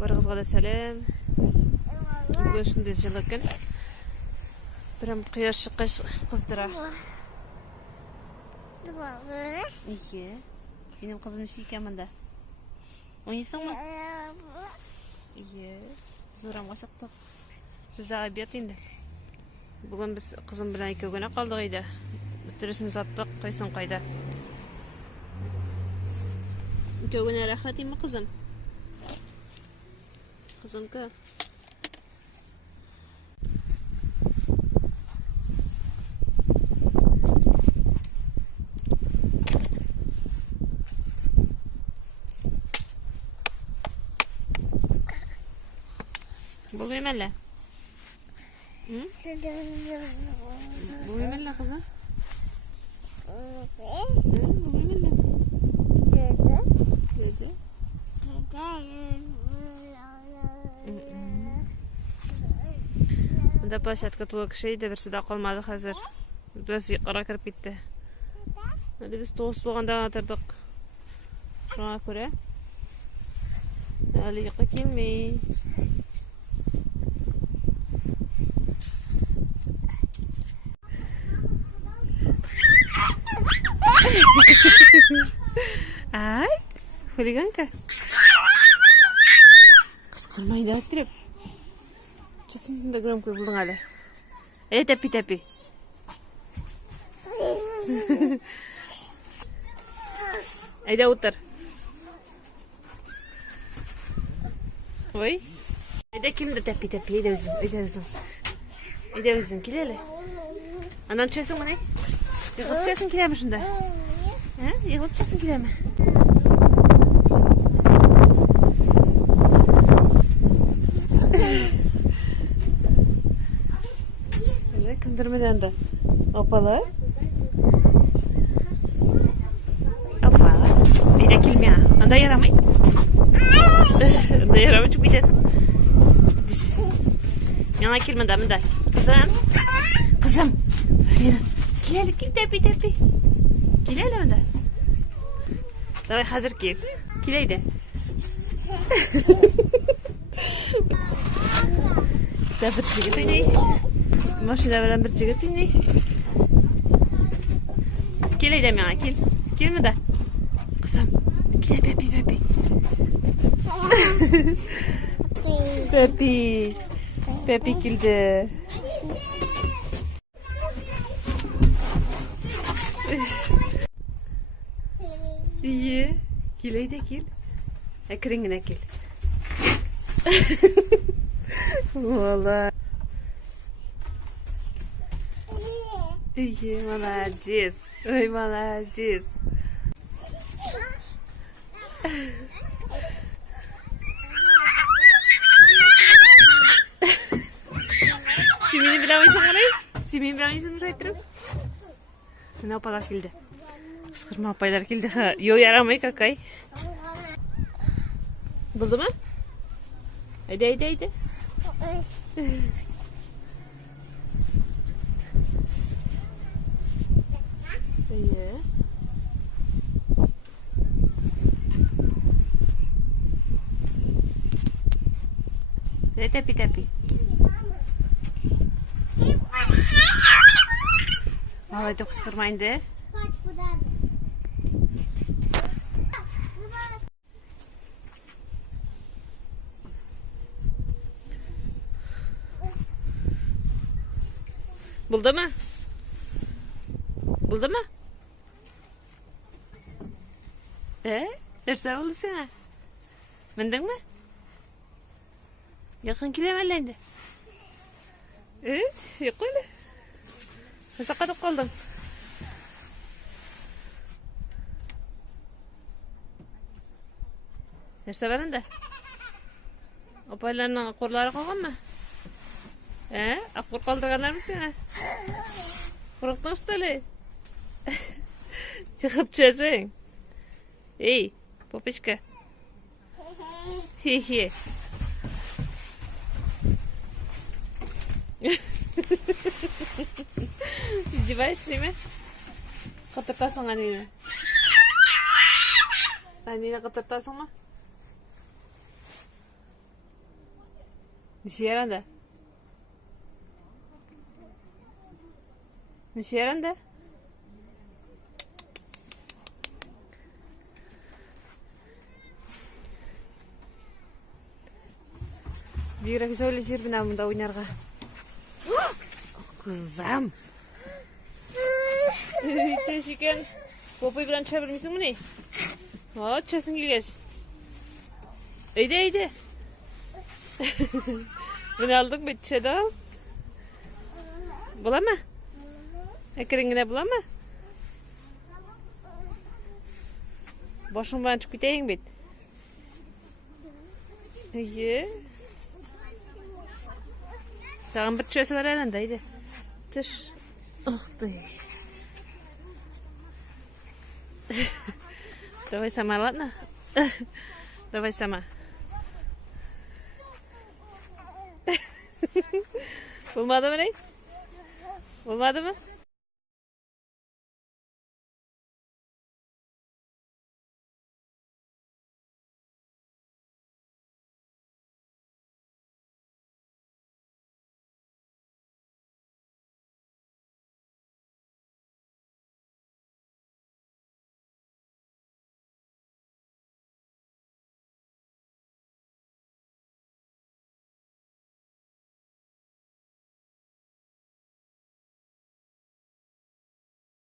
Барыгызга да сәлем. Бүгін шундай жылы көн. Прям кояш чыккач кыздыра. Ие. Минем кызым ничек икән монда? Уйныйсыңмы? Ие. Зурамга чыктык. Без обед инде. Бүген без кызым белән икәү генә калдык өйдә. Бөтенесен саттык, кайсын кайда. Икәү генә рәхәт инме кызым? Кызымка. Булмыйм әллә? Булмыйм әллә кызым? Булмыйм әллә? Деді. Монда площадка тулы кеше иде, берсе дә калмады хәзер. Без йокыга кирип китте. Менә без тулганда тордык. Шуңа күрә. Әле йокы килмей. Ай, хулиганка. Кыскырмай да тиреп. Чөтсен дә громко булдың әле. Әле тәпи-тәпи. Әйдә утыр. Ой. Әйдә килде тәпи-тәпи, әйдә үзең, әйдә үзең. Әйдә үзең кил әле. Аннан төшәсең менә. Йоклап төшәсең киләме шунда? Йоклап төшәсең киләме? Кемдер менән дә. Апалар? Апа. Әйдә килмә. Анда ярамый. Анда ярамый, чүп итәсең. Миңа килмә дә монда. Кызым. Кызым. Кил әле, кил тәпи-тәпи. Кил әле монда. Давай хәзер кил. Кил әйдә. Да бер җигет уйный. Машина белән бер җигет уйный. Кил әйдә миңа, кил. Кил монда. Кызым. Кил пәпи-пәпи. Пәпи. Пәпи килде. Ие, кил әйдә кил. Әкрен генә кил. Вала. Ие, молодец. Ой, молодец. Симени белән уйсаңмы? Симени белән уйсаңмы әйттереп? Менә апалар килде. Кыскырма апайлар килде. Йо, ярамый какай. Булдымы? Әйдә, әйдә, әйдә. Әйе. Тәпи-тәпи. Алай да кыскырма инде. Булдымы? Булдымы? Нәрсә булды сиңа? Мендеңме? Якын киләме әллә инде? Юк әле. Нәрсә катып калдың? Нәрсә бар анда? Апайларның акурлары калганмы? Акур калдырганнармы сиңа? Курыктың что ли? Чыгып төшәсең. Эй, попочка. Хе-хе. Издеваешься ме? Катыртасың әнені. Әнені катыртасың ма? Neçe yaranda? Neçe yaranda? Büyürek söyle jir bunda oynarga. Kızım. Teşekkür. Popoy bilen çevirir misin bunu? Ha, çesin gelgeç. Eyde. Bunu aldık bitçe de al. Bulama. Ekringine bulama. Başın bana çık biteyim bit. İyi. Tağın bir çösü var elinde, haydi. Tış. Oh, dey. Давай сама, ладно? Давай сама. Olmadı mı ne? Olmadı mı?